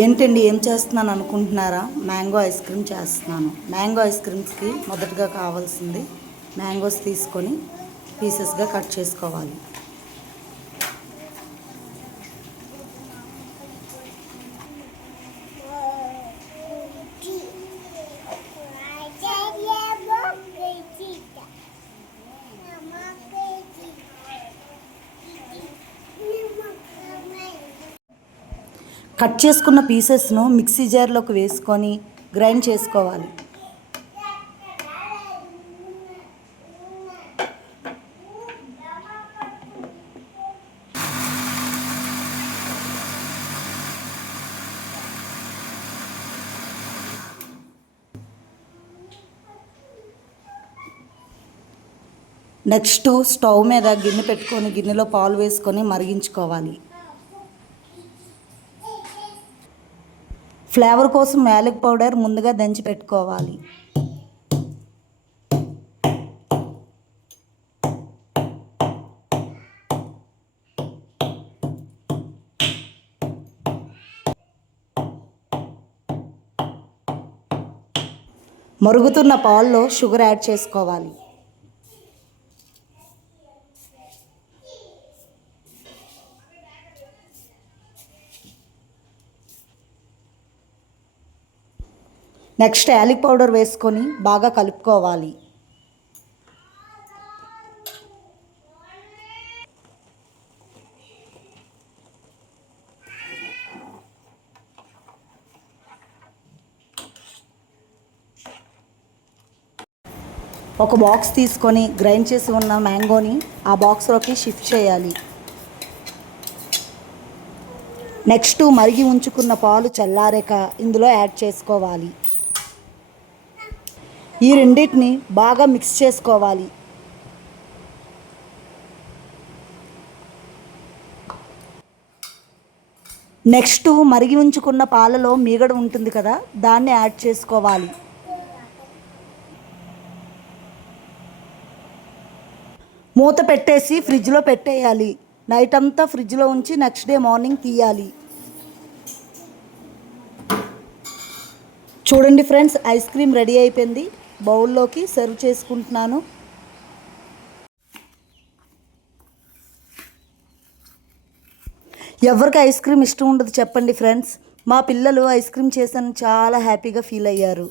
ఏంటండి ఏం చేస్తున్నాను అనుకుంటున్నారా? మ్యాంగో ఐస్ క్రీమ్ చేస్తున్నాను. మ్యాంగో ఐస్ క్రీమ్స్కి మొదటగా కావాల్సింది మ్యాంగోస్ తీసుకొని పీసెస్గా కట్ చేసుకోవాలి. కట్ చేసుకున్న పీసెస్ను మిక్సీ జార్లోకి వేసుకొని గ్రైండ్ చేసుకోవాలి. నెక్స్ట్ స్టవ్ మీద గిన్నె పెట్టుకొని గిన్నెలో పాలు వేసుకొని మరిగించుకోవాలి. ఫ్లేవర్ కోసం యాలక్ పౌడర్ ముందుగా దంచి పెట్టుకోవాలి. మరుగుతున్న పాల్లో షుగర్ యాడ్ చేసుకోవాలి. నెక్స్ట్ యాలక్ పౌడర్ వేసుకొని బాగా కలుపుకోవాలి. ఒక బాక్స్ తీసుకొని గ్రైండ్ చేసి ఉన్న మ్యాంగోని ఆ బాక్స్లోకి షిఫ్ట్ చేయాలి. నెక్స్ట్ మరిగి ఉంచుకున్న పాలు చల్లారాక ఇందులో యాడ్ చేసుకోవాలి. ఈ రెండింటిని బాగా మిక్స్ చేసుకోవాలి. నెక్స్ట్ మరిగి ఉంచుకున్న పాలలో మీగడ ఉంటుంది కదా, దాన్ని యాడ్ చేసుకోవాలి. మూత పెట్టేసి ఫ్రిడ్జ్లో పెట్టేయాలి. నైట్ అంతా ఫ్రిడ్జ్లో ఉంచి నెక్స్ట్ డే మార్నింగ్ తీయాలి. చూడండి ఫ్రెండ్స్, ఐస్ క్రీమ్ రెడీ అయిపోయింది. బౌల్లోకి సర్వ్ చేసుకుంటున్నాను. ఎవరికి ఐస్ క్రీమ్ ఇష్టం ఉండదు చెప్పండి ఫ్రెండ్స్. మా పిల్లలు ఐస్ క్రీమ్ చేశాను చాలా హ్యాపీగా ఫీల్ అయ్యారు.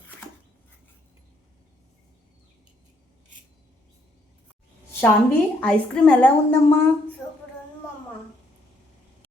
శాన్వి, ఐస్ క్రీమ్ ఎలా ఉందమ్మా?